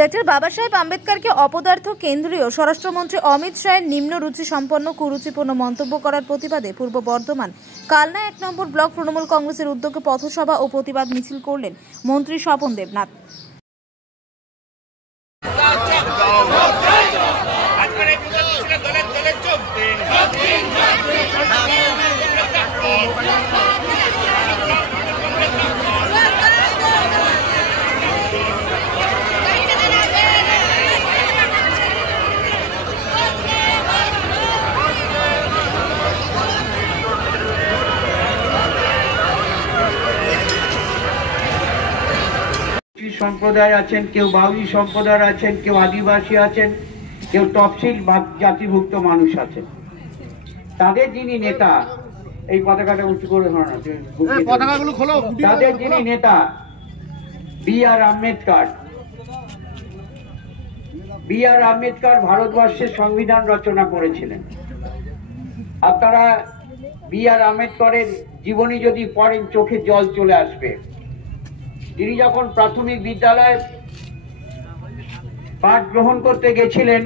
Doctor বাবা সাহেব আম্বেদকরকে অপদার্থ কেন্দ্রীয় স্বরাষ্ট্রমন্ত্রী অমিত শাহের নিম্ন রুচি সম্পন্ন কুরুচিপূর্ণ মন্তব্য করার প্রতিবাদে পূর্ব বর্ধমান কালনা 1 নম্বর ব্লক তৃণমূল কংগ্রেসের উদ্যোগে পথসভা ও প্রতিবাদ মিছিল করলেন মন্ত্রী স্বপন দেবনাথ। সম্প্রদায় আছেন, কেউ বাউরি সম্প্রদায় আছেন, কেউ আদিবাসী আছেন, কেউ তফসিল জাতিভুক্ত মানুষ আছেন। তাদের যিনি নেতা, এই পতাকাটা উঁচু করে ধরনা, তাদের যিনি নেতা বি.আর. আম্বেদকর, বি.আর. আম্বেদকর ভারতবর্ষের সংবিধান রচনা করেছিলেন। আপনারা বি.আর. আম্বেদকরের জীবনী যদি পড়েন চোখে জল চলে আসবে। তিনি যখন প্রাথমিক বিদ্যালয়ে পাঠ গ্রহণ করতে গেছিলেন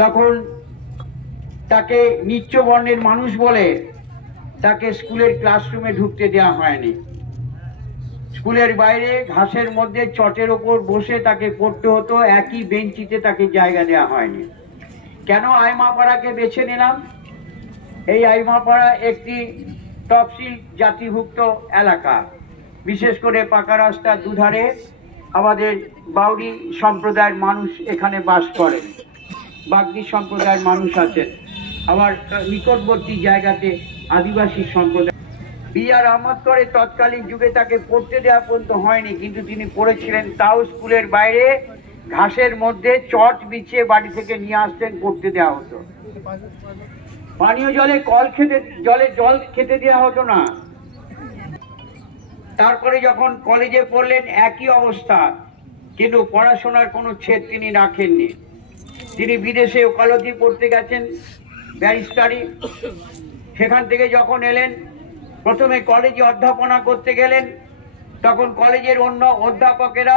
তখন তাকে নিচ্চ বর্ণের মানুষ বলে তাকে স্কুলের ক্লাসরুমে ঢুকতে দেওয়া হয়নি। স্কুলের বাইরে ঘাসের মধ্যে চটের ওপর বসে তাকে পড়তে হতো, একই বেঞ্চিতে তাকে জায়গা দেওয়া হয়নি। কেন আইমাপাড়াকে বেছে নিলাম? এই আইমাপাড়া একটি তফসিল জাতিভুক্ত এলাকা, বিশেষ করে পাকা রাস্তার দুধারে আমাদের বাউরি সম্প্রদায়ের মানুষ এখানে বাস করেন, বাগদি সম্প্রদায়ের মানুষ আছেন, আবার নিকটবর্তী জায়গাতে আদিবাসী সম্প্রদায়। বি.আর. আম্বেদকরের তৎকালীন যুগে তাকে পড়তে দেওয়া পর্যন্ত হয়নি, কিন্তু তিনি পড়েছিলেন, তাও স্কুলের বাইরে ঘাসের মধ্যে চট বিছিয়ে বাড়ি থেকে নিয়ে আসতেন, পড়তে দেওয়া হতো। পানীয় জলে জল খেতে দেওয়া হতো না। তারপরে যখন কলেজে পড়লেন একই অবস্থা, কিন্তু পড়াশোনার কোনো ছেদ তিনি রাখেননি। তিনি বিদেশে ওকালতি পড়তে গেছেন, ব্যারিস্টারি। সেখান থেকে যখন এলেন, প্রথমে কলেজে অধ্যাপনা করতে গেলেন, তখন কলেজের অন্য অধ্যাপকেরা